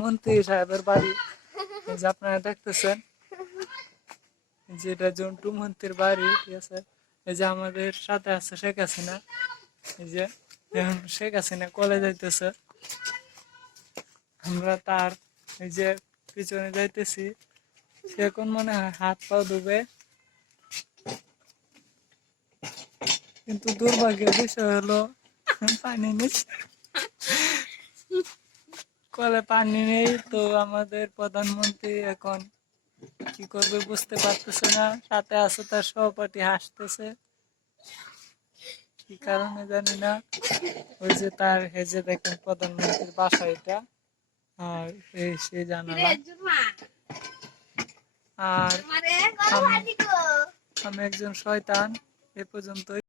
মন্ত্রী সাহেবের বাড়ি যে আপনারা দেখতেছেন, যেটা জন্টু মন্ত্রীর বাড়ি, ঠিক আছে। এই যে আমাদের সাথে আছে শেখ হাসিনা, এই যে এখন শেখ হাসিনা কলে যাইতেছে, আমরা তার এই যে পিছনে যাইতেছি। সে এখন মনে হয় হাত পা ধুবে, কিন্তু দুর্ভাগ্যের বিষয় হলো পানি নেই, কলে পানি নেই। তো আমাদের প্রধানমন্ত্রী এখন কি করবে বুঝতে পারতেছে না। সাথে আছে তার সহপাঠী, হাসতেছে কি কারণে জানি না। ওই যে তার হেজে দেখেন প্রধানমন্ত্রীর বাসা এটা, আর এই সে জানালা। আর আমি একজন শয়তান। এ পর্যন্তই।